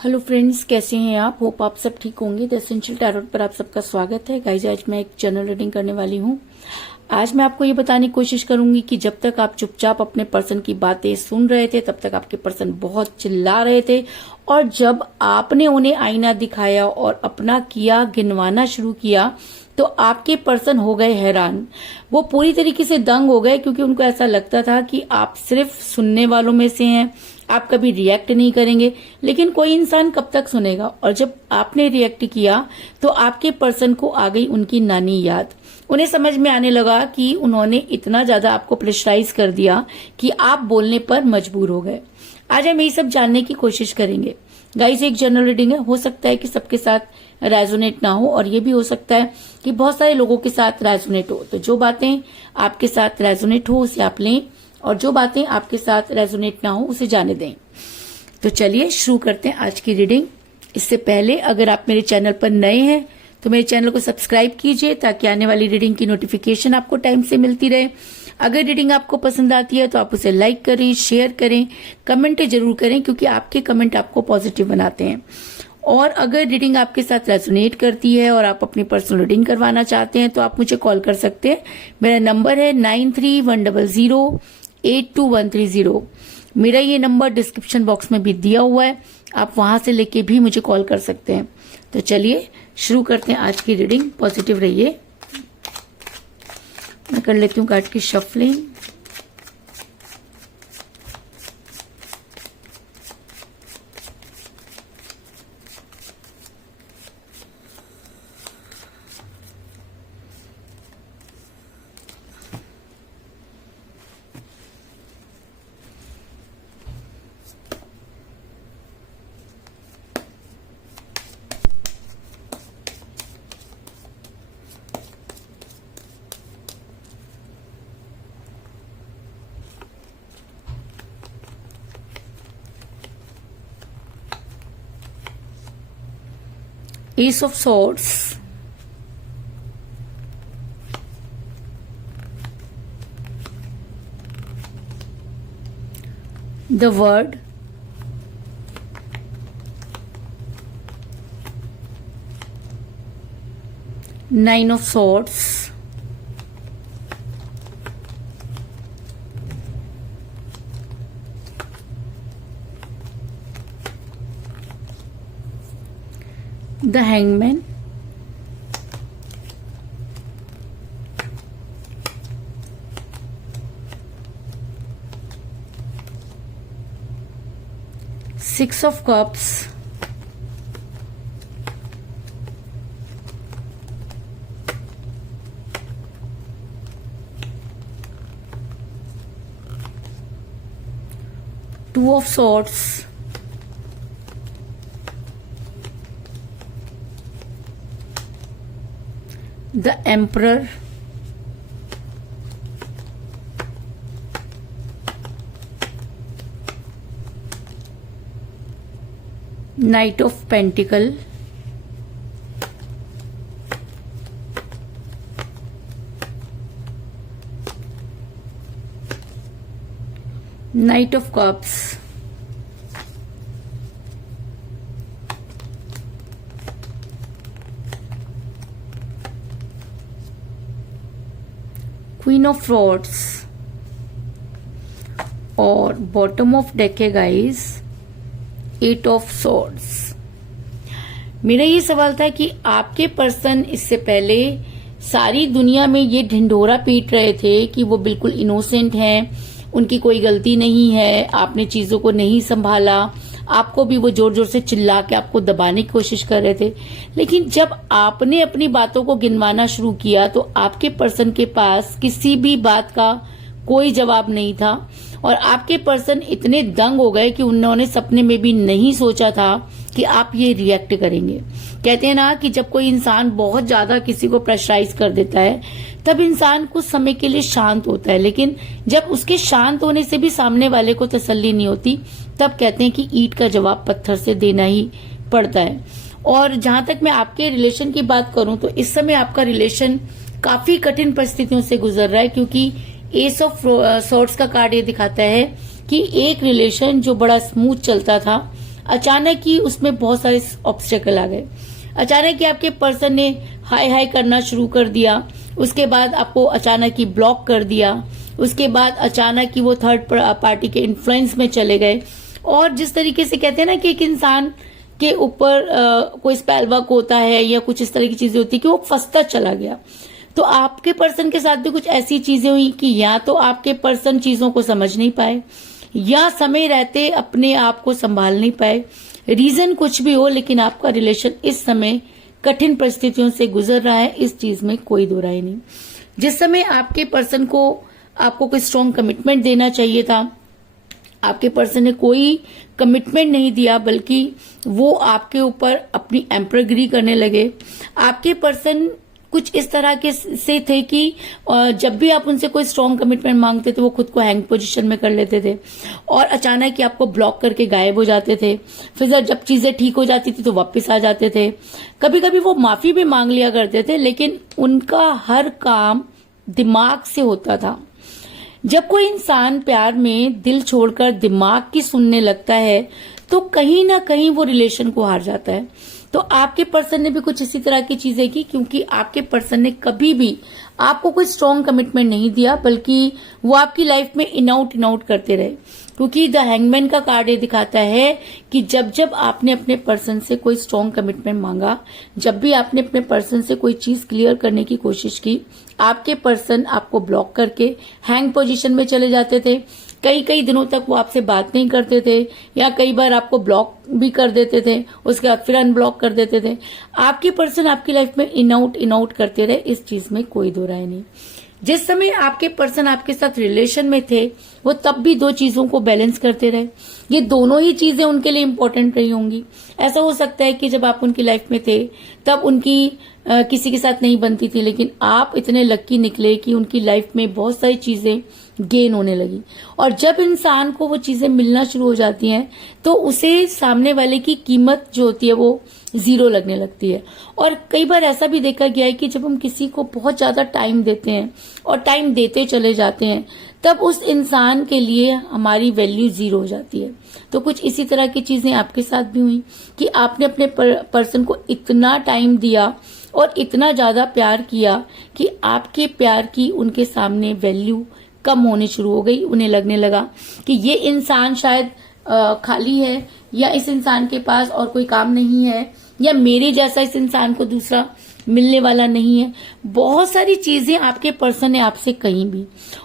Hello friends, कैसे हैं आप? होप आप सब ठीक होंगे। द एसेंशियल टैरोट पर आप सबका स्वागत है। गाइज, आज मैं एक जनरल रीडिंग करने वाली हूँ। आज मैं आपको ये बताने की कोशिश करूंगी कि जब तक आप चुपचाप अपने पर्सन की बातें सुन रहे थे तब तक आपके पर्सन बहुत चिल्ला रहे थे, और जब आपने उन्हें आईना दिखाया और अपना किया गिनवाना शुरू किया तो आपके पर्सन हो गए हैरान। वो पूरी तरीके से दंग हो गए, क्योंकि उनको ऐसा लगता था कि आप सिर्फ सुनने वालों में से हैं, आप कभी रिएक्ट नहीं करेंगे। लेकिन कोई इंसान कब तक सुनेगा? और जब आपने रिएक्ट किया तो आपके पर्सन को आ गई उनकी नानी याद। उन्हें समझ में आने लगा कि उन्होंने इतना ज्यादा आपको प्रेशराइज कर दिया कि आप बोलने पर मजबूर हो गए। आज हम यही सब जानने की कोशिश करेंगे। गाइस, एक जनरल रीडिंग है, हो सकता है कि सबके साथ रेजोनेट ना हो, और ये भी हो सकता है कि बहुत सारे लोगों के साथ रेजोनेट हो। तो जो बातें आपके साथ रेजोनेट हो उसे आप लें, और जो बातें आपके साथ रेजोनेट ना हो उसे जाने दें। तो चलिए शुरू करते हैं आज की रीडिंग। इससे पहले अगर आप मेरे चैनल पर नए हैं तो मेरे चैनल को सब्सक्राइब कीजिए, ताकि आने वाली रीडिंग की नोटिफिकेशन आपको टाइम से मिलती रहे। अगर रीडिंग आपको पसंद आती है तो आप उसे लाइक करें, शेयर करें, कमेंट जरूर करें, क्योंकि आपके कमेंट आपको पॉजिटिव बनाते हैं। और अगर रीडिंग आपके साथ रेजोनेट करती है और आप अपनी पर्सनल रीडिंग करवाना चाहते हैं तो आप मुझे कॉल कर सकते हैं। मेरा नंबर है 9310082130। मेरा ये नंबर डिस्क्रिप्शन बॉक्स में भी दिया हुआ है, आप वहां से लेके भी मुझे कॉल कर सकते हैं। तो चलिए शुरू करते हैं आज की रीडिंग। पॉजिटिव रहिए। मैं कर लेती हूँ कार्ड की shuffling. Ace of Swords, the Word, Nine of Swords, the Hangman, Six of Cups, Two of Swords, the Emperor, Knight of Pentacle, Knight of Cups, queen of rods, और bottom of deck है guys eight of swords. मेरा ये सवाल था कि आपके person इससे पहले सारी दुनिया में ये ढिंढोरा पीट रहे थे कि वो बिल्कुल इनोसेंट हैं, उनकी कोई गलती नहीं है, आपने चीजों को नहीं संभाला, आपको भी वो जोर जोर से चिल्ला के आपको दबाने की कोशिश कर रहे थे। लेकिन जब आपने अपनी बातों को गिनवाना शुरू किया तो आपके पर्सन के पास किसी भी बात का कोई जवाब नहीं था, और आपके पर्सन इतने दंग हो गए कि उन्होंने सपने में भी नहीं सोचा था कि आप ये रिएक्ट करेंगे। कहते हैं ना कि जब कोई इंसान बहुत ज्यादा किसी को प्रेशराइज कर देता है तब इंसान कुछ समय के लिए शांत होता है, लेकिन जब उसके शांत होने से भी सामने वाले को तसल्ली नहीं होती तब कहते हैं कि ईंट का जवाब पत्थर से देना ही पड़ता है। और जहां तक मैं आपके रिलेशन की बात करूं तो इस समय आपका रिलेशन काफी कठिन परिस्थितियों से गुजर रहा है, क्योंकि एस ऑफ सॉर्ड्स का कार्ड ये दिखाता है कि एक रिलेशन जो बड़ा स्मूथ चलता था अचानक ही उसमें बहुत सारे ऑब्स्टेकल आ गए। अचानक ही आपके पर्सन ने हाय हाय करना शुरू कर दिया, उसके बाद आपको अचानक ही ब्लॉक कर दिया, उसके बाद अचानक ही वो थर्ड पार्टी के इन्फ्लुएंस में चले गए। और जिस तरीके से कहते हैं ना कि एक इंसान के ऊपर कोई स्पेल वर्क होता है या कुछ इस तरह की चीजें होती है कि वो फंसता चला गया, तो आपके पर्सन के साथ भी कुछ ऐसी चीजें हुई कि या तो आपके पर्सन चीजों को समझ नहीं पाए या समय रहते अपने आप को संभाल नहीं पाए। रीजन कुछ भी हो, लेकिन आपका रिलेशन इस समय कठिन परिस्थितियों से गुजर रहा है, इस चीज में कोई दो राय नहीं। जिस समय आपके पर्सन को आपको कोई स्ट्रॉन्ग कमिटमेंट देना चाहिए था, आपके पर्सन ने कोई कमिटमेंट नहीं दिया, बल्कि वो आपके ऊपर अपनी एम्परगिरी करने लगे। आपके पर्सन कुछ इस तरह के से थे कि जब भी आप उनसे कोई स्ट्रॉन्ग कमिटमेंट मांगते थे वो खुद को हैंग पोजीशन में कर लेते थे और अचानक ही आपको ब्लॉक करके गायब हो जाते थे। फिर जब चीजें ठीक हो जाती थी तो वापस आ जाते थे। कभी कभी वो माफी भी मांग लिया करते थे, लेकिन उनका हर काम दिमाग से होता था। जब कोई इंसान प्यार में दिल छोड़कर दिमाग की सुनने लगता है तो कहीं ना कहीं वो रिलेशन को हार जाता है। तो आपके पर्सन ने भी कुछ इसी तरह की चीजें की, क्योंकि आपके पर्सन ने कभी भी आपको कोई स्ट्रॉन्ग कमिटमेंट नहीं दिया, बल्कि वो आपकी लाइफ में इन आउट करते रहे। क्योंकि द हैंगमैन का कार्ड ये दिखाता है कि जब जब आपने अपने पर्सन से कोई स्ट्रॉन्ग कमिटमेंट मांगा, जब भी आपने अपने पर्सन से कोई चीज क्लियर करने की कोशिश की, आपके पर्सन आपको ब्लॉक करके हैंग पोजीशन में चले जाते थे। कई कई दिनों तक वो आपसे बात नहीं करते थे या कई बार आपको ब्लॉक भी कर देते थे, उसके बाद फिर अनब्लॉक कर देते थे। आपके पर्सन आपकी लाइफ में इन आउट करते रहे, इस चीज में कोई दो राय नहीं। जिस समय आपके पर्सन आपके साथ रिलेशन में थे वो तब भी दो चीजों को बैलेंस करते रहे। ये दोनों ही चीजें उनके लिए इंपॉर्टेंट रही होंगी। ऐसा हो सकता है कि जब आप उनकी लाइफ में थे तब उनकी किसी के साथ नहीं बनती थी, लेकिन आप इतने लक्की निकले कि उनकी लाइफ में बहुत सारी चीजें गेन होने लगी। और जब इंसान को वो चीजें मिलना शुरू हो जाती हैं तो उसे सामने वाले की कीमत जो होती है वो जीरो लगने लगती है। और कई बार ऐसा भी देखा गया है कि जब हम किसी को बहुत ज्यादा टाइम देते हैं और टाइम देते चले जाते हैं तब उस इंसान के लिए हमारी वैल्यू जीरो हो जाती है। तो कुछ इसी तरह की चीजें आपके साथ भी हुई कि आपने अपने पर्सन को इतना टाइम दिया और इतना ज्यादा प्यार किया कि आपके प्यार की उनके सामने वैल्यू कम होनी शुरू हो गई। उन्हें लगने लगा कि ये इंसान शायद खाली है, या इस इंसान के पास और कोई काम नहीं है, या मेरे जैसा इस इंसान को दूसरा मिलने वाला नहीं है। बहुत सारी चीजें आपके पर्सन ने आपसे कही भी,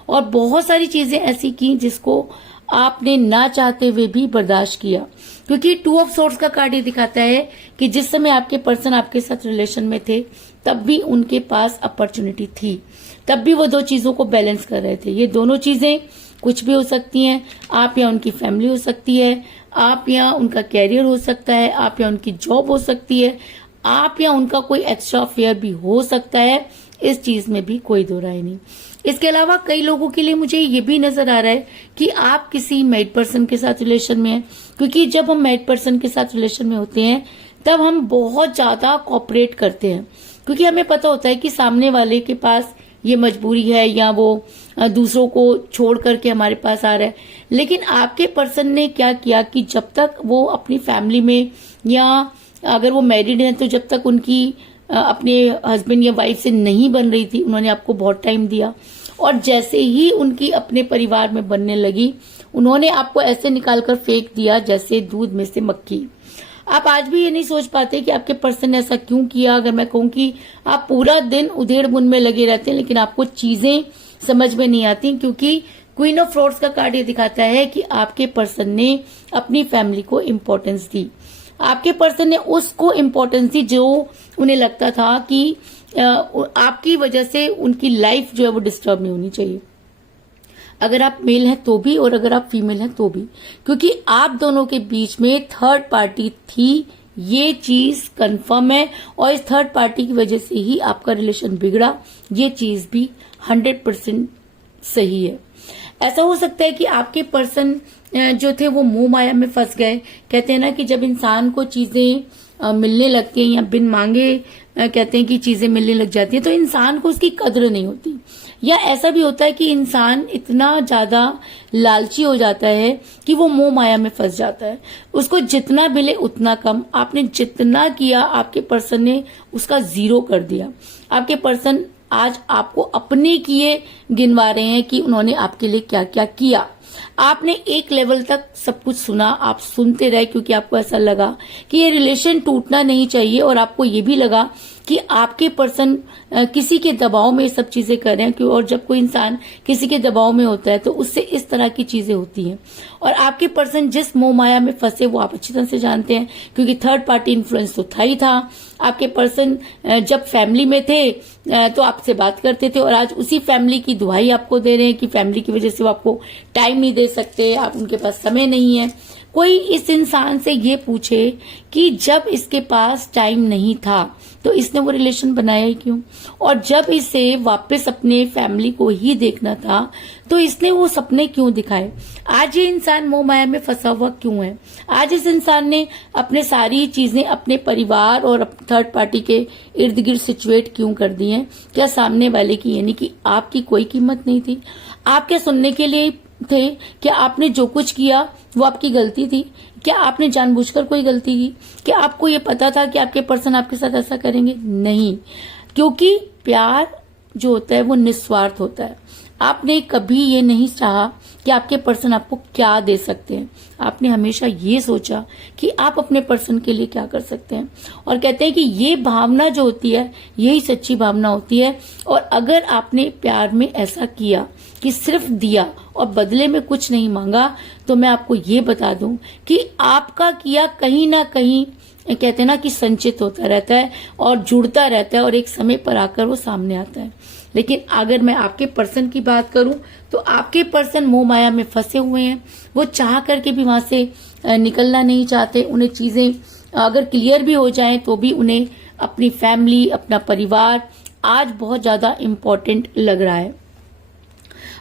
और बहुत सारी चीजें ऐसी की जिसको आपने ना चाहते हुए भी बर्दाश्त किया। क्योंकि 2 ऑफ सोर्ड्स का कार्ड ये दिखाता है कि जिस समय आपके पर्सन आपके साथ रिलेशन में थे तब भी उनके पास अपॉर्चुनिटी थी, तब भी वो दो चीजों को बैलेंस कर रहे थे। ये दोनों चीजें कुछ भी हो सकती हैं, आप या उनकी फैमिली हो सकती है, आप या उनका कैरियर हो सकता है, आप या उनकी जॉब हो सकती है, आप या उनका कोई एक्स्ट्रा अफेयर भी हो सकता है। इस चीज में भी कोई दो राय नहीं। इसके अलावा कई लोगों के लिए मुझे ये भी नजर आ रहा है कि आप किसी मैरिड पर्सन के साथ रिलेशन में हैं, क्योंकि जब हम मैरिड पर्सन के साथ रिलेशन में होते हैं तब हम बहुत ज्यादा कोऑपरेट करते हैं, क्योंकि हमें पता होता है कि सामने वाले के पास ये मजबूरी है या वो दूसरों को छोड़ करके हमारे पास आ रहा है। लेकिन आपके पर्सन ने क्या किया कि जब तक वो अपनी फैमिली में, या अगर वो मैरिड हैं तो जब तक उनकी अपने हस्बैंड या वाइफ से नहीं बन रही थी, उन्होंने आपको बहुत टाइम दिया। और जैसे ही उनकी अपने परिवार में बनने लगी, उन्होंने आपको ऐसे निकालकर फेंक दिया जैसे दूध में से मक्खी। आप आज भी ये नहीं सोच पाते कि आपके पर्सन ने ऐसा क्यों किया। अगर मैं कहूँ कि आप पूरा दिन उधेड़ बुन में लगे रहते हैं, लेकिन आपको चीजें समझ में नहीं आती, क्योंकि क्वीन ऑफ फ्रॉड्स का कार्ड ये दिखाता है कि आपके पर्सन ने अपनी फैमिली को इम्पोर्टेंस दी। आपके पर्सन ने उसको इम्पोर्टेंस दी जो उन्हें लगता था कि आपकी वजह से उनकी लाइफ जो है वो डिस्टर्ब नहीं होनी चाहिए। अगर आप मेल हैं तो भी और अगर आप फीमेल हैं तो भी, क्योंकि आप दोनों के बीच में थर्ड पार्टी थी, ये चीज कंफर्म है। और इस थर्ड पार्टी की वजह से ही आपका रिलेशन बिगड़ा, ये चीज भी 100% सही है। ऐसा हो सकता है कि आपके पर्सन जो थे वो मोह माया में फंस गए। कहते हैं ना कि जब इंसान को चीजें मिलने लगती हैं या बिन मांगे कहते हैं कि चीजें मिलने लग जाती हैं तो इंसान को उसकी कद्र नहीं होती। या ऐसा भी होता है कि इंसान इतना ज्यादा लालची हो जाता है कि वो मोह माया में फंस जाता है। उसको जितना मिले उतना कम, आपने जितना किया आपके पर्सन ने उसका 0 कर दिया। आपके पर्सन आज आपको अपने किए गिनवा रहे हैं कि उन्होंने आपके लिए क्या क्या किया। आपने एक लेवल तक सब कुछ सुना, आप सुनते रहे क्योंकि आपको ऐसा लगा कि ये रिलेशन टूटना नहीं चाहिए, और आपको ये भी लगा कि आपके पर्सन किसी के दबाव में ये सब चीजें कर रहे हैं। क्यों? और जब कोई इंसान किसी के दबाव में होता है तो उससे इस तरह की चीजें होती हैं। और आपके पर्सन जिस मोह माया में फंसे वो आप अच्छी तरह से जानते हैं, क्योंकि थर्ड पार्टी इन्फ्लुएंस तो था ही था। आपके पर्सन जब फैमिली में थे तो आपसे बात करते थे, और आज उसी फैमिली की दुहाई आपको दे रहे हैं कि फैमिली की वजह से वो आपको टाइम नहीं दे सकते, आप उनके पास समय नहीं है। कोई इस इंसान से ये पूछे कि जब इसके पास टाइम नहीं था तो इसने वो रिलेशन बनाया ही क्यों, और जब इसे वापस अपने फैमिली को ही देखना था तो इसने वो सपने क्यों दिखाए। आज ये इंसान मोह माया में फंसा हुआ क्यों है। आज इस इंसान ने अपने सारी चीजें अपने परिवार और थर्ड पार्टी के इर्द गिर्द सिचुएट क्यों कर दी हैं। क्या सामने वाले की यानी कि आपकी कोई कीमत नहीं थी? आप क्या सुनने के लिए थे? क्या आपने जो कुछ किया वो आपकी गलती थी? क्या आपने जानबूझकर कोई गलती की? क्या आपको ये पता था कि आपके पर्सन आपके साथ ऐसा करेंगे? नहीं, क्योंकि प्यार जो होता है वो निस्वार्थ होता है। आपने कभी ये नहीं चाहा कि आपके पर्सन आपको क्या दे सकते हैं। आपने हमेशा ये सोचा कि आप अपने पर्सन के लिए क्या कर सकते हैं। और कहते हैं कि ये भावना जो होती है यही सच्ची भावना होती है। और अगर आपने प्यार में ऐसा किया कि सिर्फ दिया और बदले में कुछ नहीं मांगा, तो मैं आपको ये बता दूं कि आपका किया कहीं ना कहीं कहते हैं ना कि संचित होता रहता है और जुड़ता रहता है, और एक समय पर आकर वो सामने आता है। लेकिन अगर मैं आपके पर्सन की बात करूं तो आपके पर्सन मोह माया में फंसे हुए हैं। वो चाह करके भी वहां से निकलना नहीं चाहते। उन्हें चीजें अगर क्लियर भी हो जाएं तो भी उन्हें अपनी फैमिली, अपना परिवार आज बहुत ज्यादा इम्पोर्टेंट लग रहा है।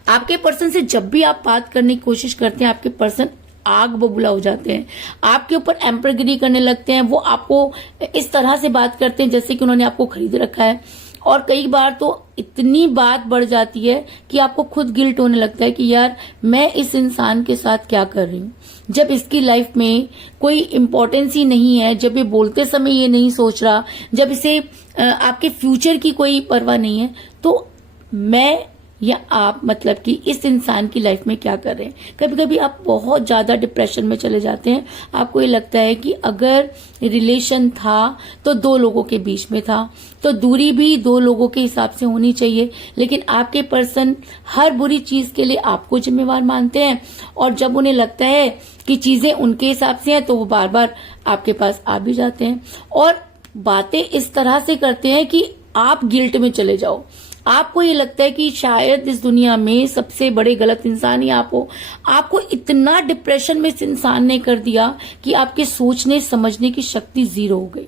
आपके पर्सन से जब भी आप बात करने की कोशिश करते हैं, आपके पर्सन आग बबूला हो जाते हैं, आपके ऊपर एम्परगिरी करने लगते हैं। वो आपको इस तरह से बात करते हैं जैसे कि उन्होंने आपको खरीद रखा है। और कई बार तो इतनी बात बढ़ जाती है कि आपको खुद गिल्ट होने लगता है कि यार मैं इस इंसान के साथ क्या कर रही हूँ, जब इसकी लाइफ में कोई इम्पोर्टेंस ही नहीं है, जब ये बोलते समय ये नहीं सोच रहा, जब इसे आपके फ्यूचर की कोई परवाह नहीं है, तो मैं या आप मतलब कि इस इंसान की लाइफ में क्या कर रहे हैं। कभी कभी आप बहुत ज्यादा डिप्रेशन में चले जाते हैं। आपको ये लगता है कि अगर रिलेशन था तो 2 लोगों के बीच में था, तो दूरी भी 2 लोगों के हिसाब से होनी चाहिए। लेकिन आपके पर्सन हर बुरी चीज के लिए आपको जिम्मेवार मानते हैं, और जब उन्हें लगता है कि चीजें उनके हिसाब से हैं तो वो बार बार आपके पास आ भी जाते हैं, और बातें इस तरह से करते हैं कि आप गिल्ट में चले जाओ। आपको ये लगता है कि शायद इस दुनिया में सबसे बड़े गलत इंसान ही आप हो। आपको इतना डिप्रेशन में इस इंसान ने कर दिया कि आपके सोचने समझने की शक्ति 0 हो गई।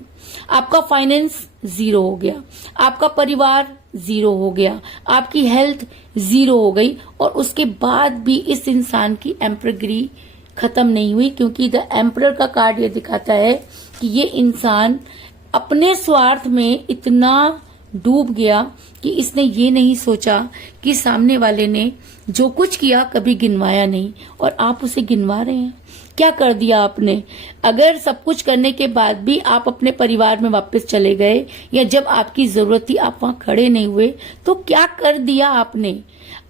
आपका फाइनेंस 0 हो गया, आपका परिवार 0 हो गया, आपकी हेल्थ 0 हो गई। और उसके बाद भी इस इंसान की एम्परगिरी खत्म नहीं हुई, क्योंकि द एम्परर का कार्ड ये दिखाता है कि ये इंसान अपने स्वार्थ में इतना डूब गया कि इसने ये नहीं सोचा कि सामने वाले ने जो कुछ किया कभी गिनवाया नहीं, और आप उसे गिनवा रहे हैं। क्या कर दिया आपने? अगर सब कुछ करने के बाद भी आप अपने परिवार में वापस चले गए, या जब आपकी जरूरत थी आप वहां खड़े नहीं हुए, तो क्या कर दिया आपने?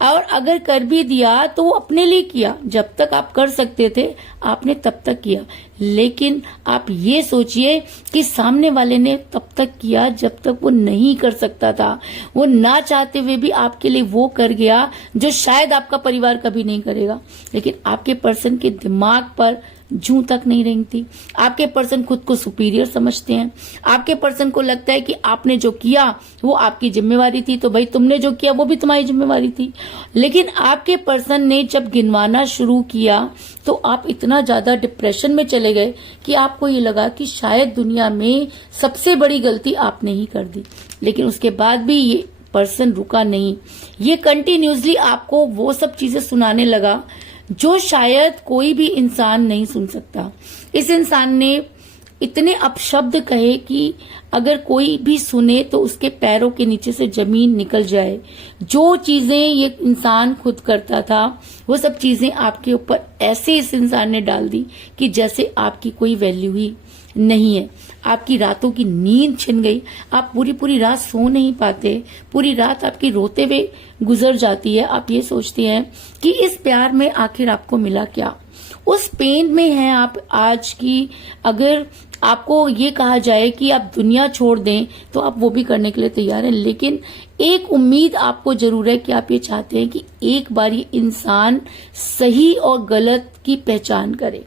और अगर कर भी दिया तो वो अपने लिए किया। जब तक आप कर सकते थे आपने तब तक किया। लेकिन आप ये सोचिए कि सामने वाले ने तब तक किया जब तक वो नहीं कर सकता था। वो ना चाहते हुए भी आपके लिए वो कर गया जो शायद आपका परिवार कभी नहीं करेगा। लेकिन आपके पर्सन के दिमाग पर जूं तक नहीं रेंगती। आपके पर्सन खुद को सुपीरियर समझते हैं। आपके पर्सन को लगता है कि आपने जो किया वो आपकी जिम्मेवारी थी, तो भाई तुमने जो किया वो भी तुम्हारी जिम्मेवारी थी। लेकिन आपके पर्सन ने जब गिनवाना शुरू किया तो आप इतना ज्यादा डिप्रेशन में चले गए कि आपको ये लगा कि शायद दुनिया में सबसे बड़ी गलती आपने ही कर दी। लेकिन उसके बाद भी ये पर्सन रुका नहीं। ये कंटिन्यूसली आपको वो सब चीजें सुनाने लगा जो शायद कोई भी इंसान नहीं सुन सकता। इस इंसान ने इतने अपशब्द कहे कि अगर कोई भी सुने तो उसके पैरों के नीचे से जमीन निकल जाए। जो चीजें ये इंसान खुद करता था वो सब चीजें आपके ऊपर ऐसे इस इंसान ने डाल दी कि जैसे आपकी कोई वैल्यू ही नहीं है। आपकी रातों की नींद छिन गई, आप पूरी पूरी रात सो नहीं पाते, पूरी रात आपकी रोते हुए गुजर जाती है। आप ये सोचते हैं कि इस प्यार में आखिर आपको मिला क्या। उस पेन में है आप आज की। अगर आपको ये कहा जाए कि आप दुनिया छोड़ दें तो आप वो भी करने के लिए तैयार हैं, लेकिन एक उम्मीद आपको जरूर है कि आप ये चाहते हैं कि एक बार ये इंसान सही और गलत की पहचान करे,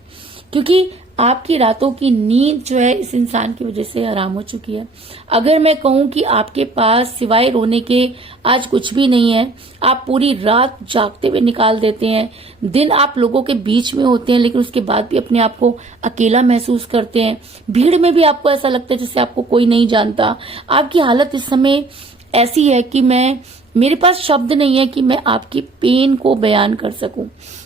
क्योंकि आपकी रातों की नींद जो है इस इंसान की वजह से हराम हो चुकी है। अगर मैं कहूं कि आपके पास सिवाय रोने के आज कुछ भी नहीं है, आप पूरी रात जागते हुए निकाल देते हैं, दिन आप लोगों के बीच में होते हैं लेकिन उसके बाद भी अपने आप को अकेला महसूस करते हैं, भीड़ में भी आपको ऐसा लगता है जैसे आपको कोई नहीं जानता। आपकी हालत इस समय ऐसी है कि मेरे पास शब्द नहीं है कि मैं आपकी पेन को बयान कर सकूं,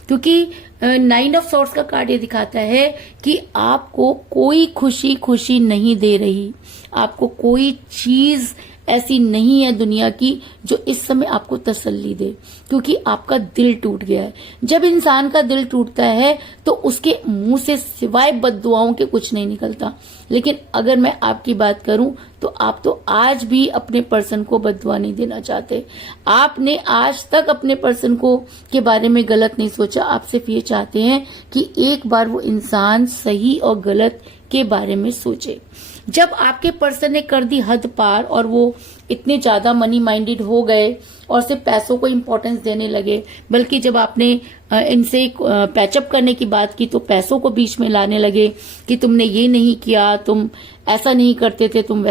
क्योंकि 9 ऑफ सॉर्ड्स का कार्ड ये दिखाता है कि आपको कोई खुशी नहीं दे रही। आपको कोई चीज ऐसी नहीं है दुनिया की जो इस समय आपको तसल्ली दे, क्योंकि आपका दिल टूट गया है। जब इंसान का दिल टूटता है तो उसके मुंह से सिवाय बद्दुआओं के कुछ नहीं निकलता। लेकिन अगर मैं आपकी बात करूं तो आप तो आज भी अपने पर्सन को बद्दुआ नहीं देना चाहते। आपने आज तक अपने पर्सन को के बारे में गलत नहीं सोचा। आप सिर्फ ये चाहते हैं कि एक बार वो इंसान सही और गलत के बारे में सोचे। जब आपके पर्सन ने कर दी हद पार और वो इतने ज्यादा मनी माइंडेड हो गए और सिर्फ पैसों को इम्पोर्टेंस देने लगे, बल्कि जब आपने इनसे पैचअप करने की बात की तो पैसों को बीच में लाने लगे कि तुमने ये नहीं किया, तुम ऐसा नहीं करते थे, तुम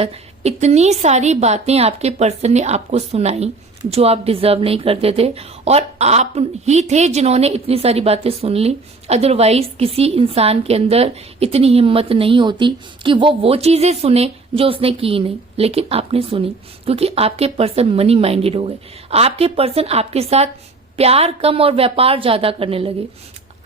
इतनी सारी बातें आपके पर्सन ने आपको सुनाई जो आप डिजर्व नहीं करते थे, और आप ही थे जिन्होंने इतनी सारी बातें सुन ली। अदरवाइज किसी इंसान के अंदर इतनी हिम्मत नहीं होती कि वो चीजें सुने जो उसने की नहीं, लेकिन आपने सुनी, क्योंकि आपके पर्सन मनी माइंडेड हो गए। आपके पर्सन आपके साथ प्यार कम और व्यापार ज्यादा करने लगे।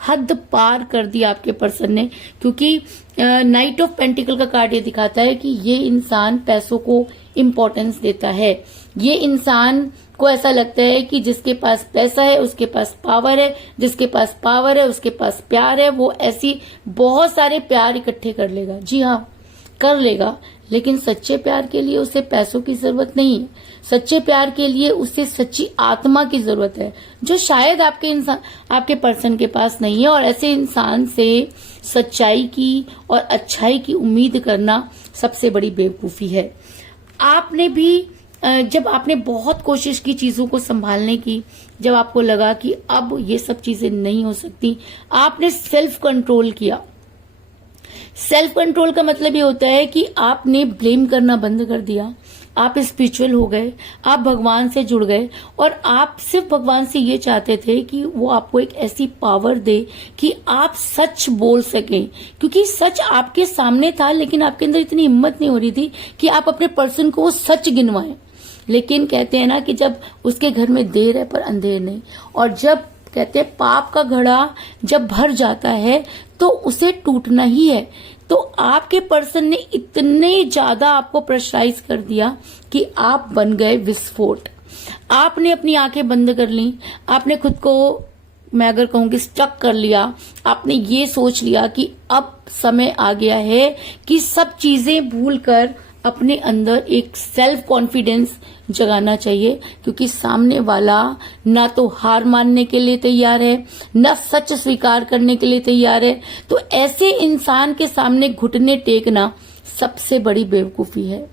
हद पार कर दी आपके पर्सन ने, क्योंकि नाइट ऑफ पेंटिकल का कार्ड ये दिखाता है कि ये इंसान पैसों को इम्पोर्टेंस देता है। ये इंसान को ऐसा लगता है कि जिसके पास पैसा है उसके पास पावर है, जिसके पास पावर है उसके पास प्यार है। वो ऐसी बहुत सारे प्यार इकट्ठे कर लेगा, जी हाँ कर लेगा, लेकिन सच्चे प्यार के लिए उसे पैसों की जरूरत नहीं है। सच्चे प्यार के लिए उसे सच्ची आत्मा की जरूरत है, जो शायद आपके पर्सन के पास नहीं है। और ऐसे इंसान से सच्चाई की और अच्छाई की उम्मीद करना सबसे बड़ी बेवकूफी है। आपने भी जब आपने बहुत कोशिश की चीजों को संभालने की, जब आपको लगा कि अब ये सब चीजें नहीं हो सकती, आपने सेल्फ कंट्रोल किया। सेल्फ कंट्रोल का मतलब ये होता है कि आपने ब्लेम करना बंद कर दिया। आप स्पिरिचुअल हो गए, आप भगवान से जुड़ गए, और आप सिर्फ भगवान से ये चाहते थे कि वो आपको एक ऐसी पावर दे कि आप सच बोल सकें, क्योंकि सच आपके सामने था लेकिन आपके अंदर इतनी हिम्मत नहीं हो रही थी कि आप अपने पर्सन को वो सच गिनवाएं। लेकिन कहते हैं ना कि जब उसके घर में देर है पर अंधेर नहीं, और जब कहते हैं पाप का घड़ा जब भर जाता है तो उसे टूटना ही है। तो आपके पर्सन ने इतने ज्यादा आपको प्रेशराइज कर दिया कि आप बन गए विस्फोट। आपने अपनी आंखें बंद कर ली, आपने खुद को, मैं अगर कहूंगी, स्टक कर लिया। आपने ये सोच लिया कि अब समय आ गया है कि सब चीजें भूलकर अपने अंदर एक सेल्फ कॉन्फिडेंस जगाना चाहिए, क्योंकि सामने वाला ना तो हार मानने के लिए तैयार है, ना सच स्वीकार करने के लिए तैयार है। तो ऐसे इंसान के सामने घुटने टेकना सबसे बड़ी बेवकूफी है।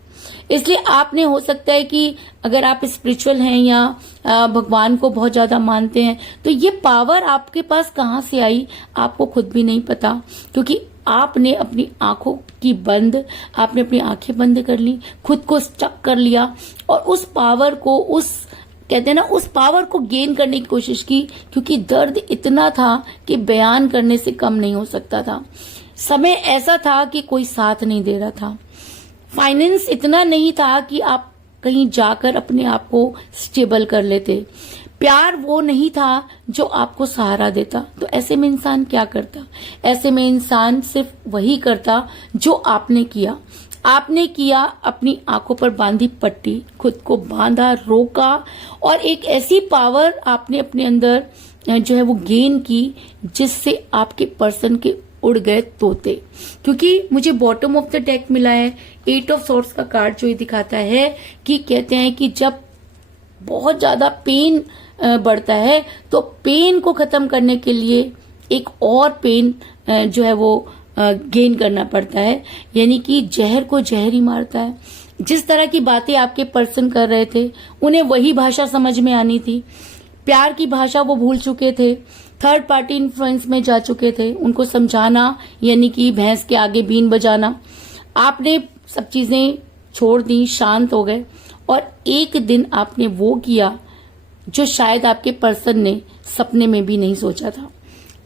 इसलिए आपने, हो सकता है कि अगर आप स्पिरिचुअल हैं या भगवान को बहुत ज्यादा मानते हैं, तो ये पावर आपके पास कहाँ से आई आपको खुद भी नहीं पता, क्योंकि आपने अपनी आपने अपनी आंखें बंद कर ली, खुद को स्टक कर लिया, और उस पावर को, कहते हैं ना, उस पावर को गेन करने की कोशिश की, क्योंकि दर्द इतना था कि बयान करने से कम नहीं हो सकता था। समय ऐसा था कि कोई साथ नहीं दे रहा था। फाइनेंस इतना नहीं था कि आप कहीं जाकर अपने आप को स्टेबल कर लेते। प्यार वो नहीं था जो आपको सहारा देता। तो ऐसे में इंसान क्या करता? ऐसे में इंसान सिर्फ वही करता जो आपने किया। आपने किया, अपनी आंखों पर बांधी पट्टी, खुद को बांधा, रोका, और एक ऐसी पावर आपने अपने अंदर जो है वो गेन की जिससे आपके पर्सन के उड़ गए तोते। क्योंकि मुझे बॉटम ऑफ द डेक मिला है 8 ऑफ सॉर्ड्स का कार्ड, जो ये दिखाता है कि कहते हैं कि जब बहुत ज्यादा पेन बढ़ता है तो पेन को खत्म करने के लिए एक और पेन जो है वो गेन करना पड़ता है, यानी कि जहर को जहर ही मारता है। जिस तरह की बातें आपके पर्सन कर रहे थे उन्हें वही भाषा समझ में आनी थी, प्यार की भाषा वो भूल चुके थे, थर्ड पार्टी इन्फ्लुएंस में जा चुके थे। उनको समझाना यानी कि भैंस के आगे बीन बजाना। आपने सब चीजें छोड़ दी, शांत हो गए, और एक दिन आपने वो किया जो शायद आपके पर्सन ने सपने में भी नहीं सोचा था।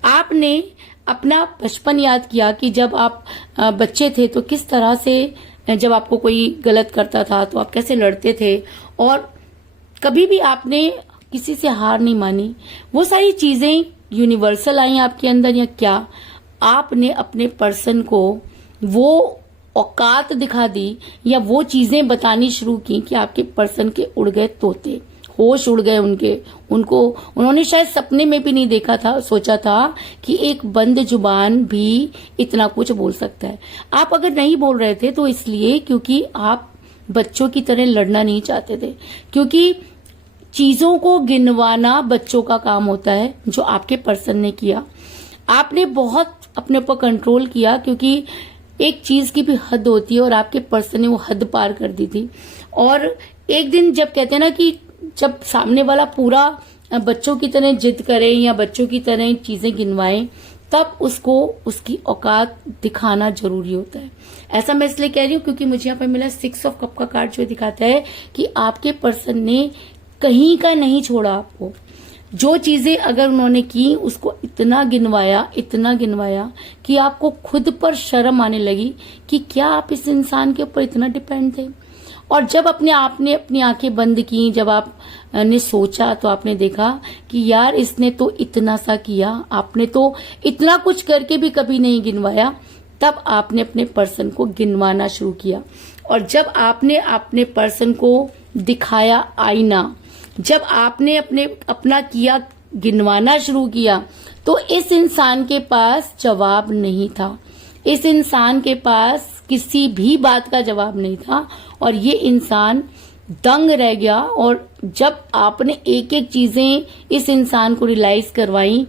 आपने अपना बचपन याद किया कि जब आप बच्चे थे तो किस तरह से जब आपको कोई गलत करता था तो आप कैसे लड़ते थे, और कभी भी आपने किसी से हार नहीं मानी। वो सारी चीजें यूनिवर्सल आई आपके अंदर, या क्या आपने अपने पर्सन को वो औकात दिखा दी या वो चीजें बतानी शुरू की कि आपके पर्सन के उड़ गए तोते, होश उड़ गए उन्होंने शायद सपने में भी नहीं देखा था, सोचा था कि एक बंद जुबान भी इतना कुछ बोल सकता है। आप अगर नहीं बोल रहे थे तो इसलिए क्योंकि आप बच्चों की तरह लड़ना नहीं चाहते थे, क्योंकि चीजों को गिनवाना बच्चों का काम होता है, जो आपके पर्सन ने किया। आपने बहुत अपने ऊपर कंट्रोल किया, क्योंकि एक चीज की भी हद होती है और आपके पर्सन ने वो हद पार कर दी थी। और एक दिन जब कहते हैं ना कि जब सामने वाला पूरा बच्चों की तरह जिद करे या बच्चों की तरह चीजें गिनवाए, तब उसको उसकी औकात दिखाना जरूरी होता है। ऐसा मैं इसलिए कह रही हूँ क्योंकि मुझे यहाँ पे मिला 6 ऑफ कप का कार्ड, जो दिखाता है कि आपके पर्सन ने कहीं का नहीं छोड़ा आपको। जो चीजें अगर उन्होंने की उसको इतना गिनवाया कि आपको खुद पर शर्म आने लगी कि क्या आप इस इंसान के ऊपर इतना डिपेंड थे। और जब आपने अपनी आंखें बंद की, जब आपने सोचा तो आपने देखा कि यार इसने तो इतना सा किया, आपने तो इतना कुछ करके भी कभी नहीं गिनवाया। तब आपने अपने पर्सन को गिनवाना शुरू किया, और जब आपने अपने पर्सन को दिखाया आईना, जब आपने अपना किया गिनवाना शुरू किया, तो इस इंसान के पास जवाब नहीं था। इस इंसान के पास किसी भी बात का जवाब नहीं था, और ये इंसान दंग रह गया। और जब आपने एक एक चीजें इस इंसान को रियलाइज करवाई,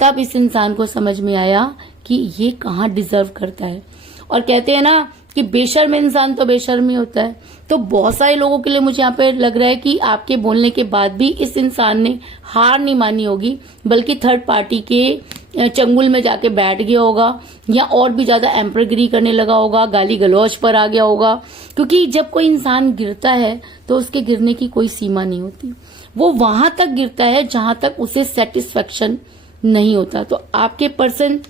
तब इस इंसान को समझ में आया कि ये कहाँ डिजर्व करता है। और कहते हैं ना कि बेशर्म इंसान तो बेशर्म ही होता है। तो बहुत सारे लोगों के लिए मुझे यहाँ पे लग रहा है कि आपके बोलने के बाद भी इस इंसान ने हार नहीं मानी होगी, बल्कि थर्ड पार्टी के चंगुल में जाके बैठ गया होगा, या और भी ज्यादा एम्परगिरी करने लगा होगा, गाली गलौज पर आ गया होगा। क्योंकि जब कोई इंसान गिरता है तो उसके गिरने की कोई सीमा नहीं होती, वो वहां तक गिरता है जहां तक उसे सेटिस्फेक्शन नहीं होता। तो आपके पर्सन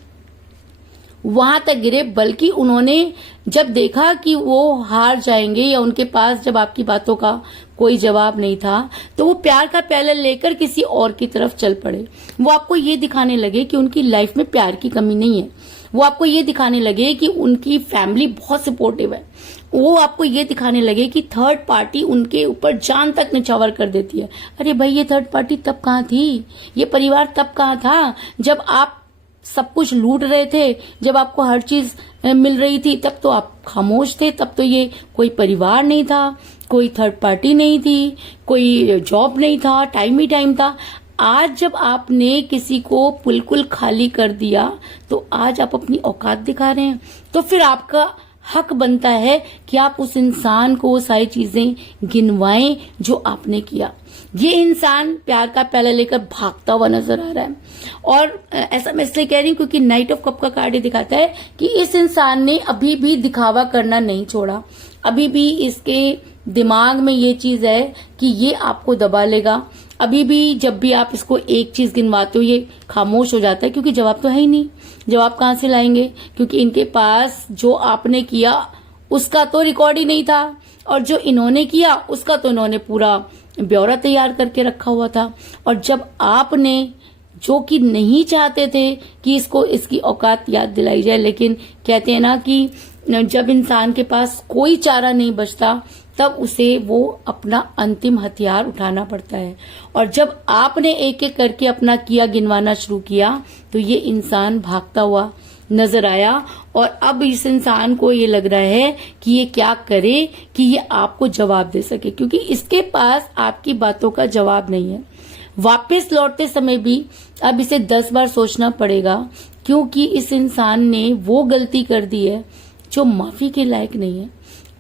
वहां तक गिरे, बल्कि उन्होंने जब देखा कि वो हार जाएंगे या उनके पास जब आपकी बातों का कोई जवाब नहीं था, तो वो प्यार का प्याला लेकर किसी और की तरफ चल पड़े। वो आपको ये दिखाने लगे कि उनकी लाइफ में प्यार की कमी नहीं है। वो आपको ये दिखाने लगे कि उनकी फैमिली बहुत सपोर्टिव है। वो आपको ये दिखाने लगे कि थर्ड पार्टी उनके ऊपर जान तक निछावर कर देती है। अरे भाई, ये थर्ड पार्टी तब कहाँ थी? ये परिवार तब कहाँ था जब आप सब कुछ लूट रहे थे, जब आपको हर चीज मिल रही थी? तब तो आप खामोश थे, तब तो ये कोई परिवार नहीं था, कोई थर्ड पार्टी नहीं थी, कोई जॉब नहीं था, टाइम ही टाइम था। आज जब आपने किसी को बिल्कुल खाली कर दिया, तो आज आप अपनी औकात दिखा रहे हैं। तो फिर आपका हक बनता है कि आप उस इंसान को वो सारी चीजें गिनवाएं जो आपने किया। ये इंसान प्यार का प्याला लेकर भागता हुआ नजर आ रहा है। और ऐसा मैं इसलिए कह रही हूँ क्योंकि नाइट ऑफ कप का कार्ड दिखाता है कि इस इंसान ने अभी भी दिखावा करना नहीं छोड़ा। अभी भी इसके दिमाग में ये चीज है कि ये आपको दबा लेगा। अभी भी जब भी आप इसको एक चीज गिनवाते हो, ये खामोश हो जाता है, क्योंकि जवाब तो है ही नहीं। जवाब कहाँ से लाएंगे? क्योंकि इनके पास जो आपने किया उसका तो रिकॉर्ड ही नहीं था, और जो इन्होंने किया उसका तो इन्होंने पूरा ब्यौरा तैयार करके रखा हुआ था। और जब आपने, जो कि नहीं चाहते थे कि इसको इसकी औकात याद दिलाई जाए, लेकिन कहते हैं ना कि जब इंसान के पास कोई चारा नहीं बचता तब उसे वो अपना अंतिम हथियार उठाना पड़ता है। और जब आपने एक एक करके अपना किया गिनवाना शुरू किया तो ये इंसान भागता हुआ नजर आया। और अब इस इंसान को ये लग रहा है कि ये क्या करे कि ये आपको जवाब दे सके, क्योंकि इसके पास आपकी बातों का जवाब नहीं है। वापस लौटते समय भी अब इसे 10 बार सोचना पड़ेगा, क्योंकि इस इंसान ने वो गलती कर दी है जो माफी के लायक नहीं है।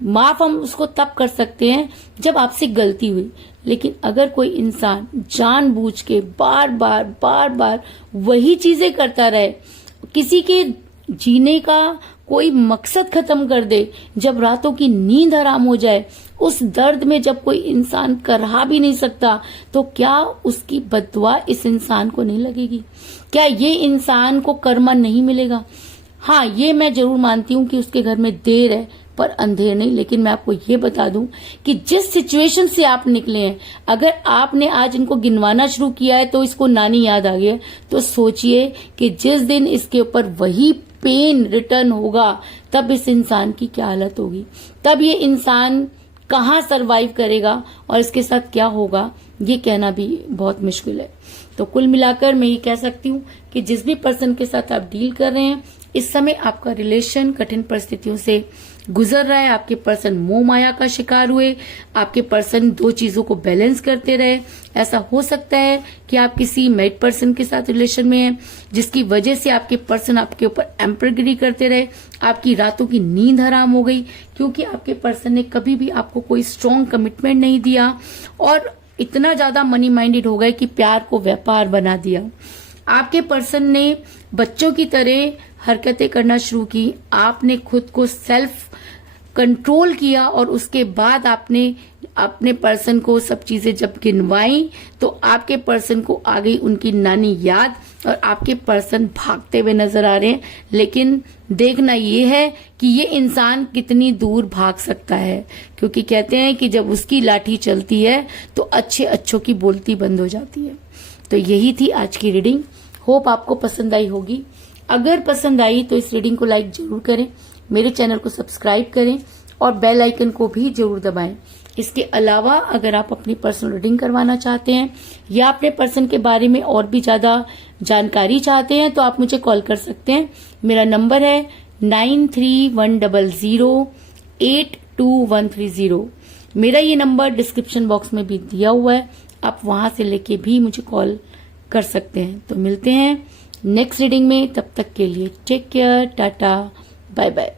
माफ हम उसको तब कर सकते हैं जब आपसे गलती हुई, लेकिन अगर कोई इंसान जानबूझ के बार बार वही चीजें करता रहे, किसी के जीने का कोई मकसद खत्म कर दे, जब रातों की नींद हराम हो जाए, उस दर्द में जब कोई इंसान करहा भी नहीं सकता, तो क्या उसकी बद्दुआ इस इंसान को नहीं लगेगी? क्या ये इंसान को कर्मा नहीं मिलेगा? हाँ, ये मैं जरूर मानती हूँ कि उसके घर में देर है पर अंधेर नहीं। लेकिन मैं आपको ये बता दूं कि जिस सिचुएशन से आप निकले हैं, अगर आपने आज इनको गिनवाना शुरू किया है तो इसको नानी याद आ गई, तो सोचिए कि जिस दिन इसके ऊपर वही पेन रिटर्न होगा तब इस इंसान की क्या हालत होगी। तब ये इंसान कहाँ सरवाइव करेगा और इसके साथ क्या होगा, ये कहना भी बहुत मुश्किल है। तो कुल मिलाकर मैं ये कह सकती हूँ कि जिस भी पर्सन के साथ आप डील कर रहे हैं, इस समय आपका रिलेशन कठिन परिस्थितियों से गुजर रहा है। आपके पर्सन मोह माया का शिकार हुए, आपके पर्सन दो चीजों को बैलेंस करते रहे। ऐसा हो सकता है कि आप किसी मैरिड पर्सन के साथ रिलेशन में हैं, जिसकी वजह से आपके पर्सन आपके ऊपर एम्परगिरी करते रहे, आपकी रातों की नींद हराम हो गई, क्योंकि आपके पर्सन ने कभी भी आपको कोई स्ट्रॉन्ग कमिटमेंट नहीं दिया और इतना ज्यादा मनी माइंडेड हो गए कि प्यार को व्यापार बना दिया। आपके पर्सन ने बच्चों की तरह हरकतें करना शुरू की, आपने खुद को सेल्फ कंट्रोल किया और उसके बाद आपने अपने पर्सन को सब चीजें जब गिनवाई तो आपके पर्सन को आ गई उनकी नानी याद और आपके पर्सन भागते हुए नजर आ रहे हैं। लेकिन देखना ये है कि ये इंसान कितनी दूर भाग सकता है, क्योंकि कहते हैं कि जब उसकी लाठी चलती है तो अच्छे अच्छों की बोलती बंद हो जाती है। तो यही थी आज की रीडिंग। होप आपको पसंद आई होगी। अगर पसंद आई तो इस रीडिंग को लाइक जरूर करें, मेरे चैनल को सब्सक्राइब करें और बेल आइकन को भी जरूर दबाएं। इसके अलावा अगर आप अपनी पर्सनल रीडिंग करवाना चाहते हैं या अपने पर्सन के बारे में और भी ज्यादा जानकारी चाहते हैं तो आप मुझे कॉल कर सकते हैं। मेरा नंबर है 9310082130। मेरा ये नंबर डिस्क्रिप्शन बॉक्स में भी दिया हुआ है, आप वहां से लेके भी मुझे कॉल कर सकते हैं। तो मिलते हैं नेक्स्ट रीडिंग में, तब तक के लिए take care, tata, bye bye.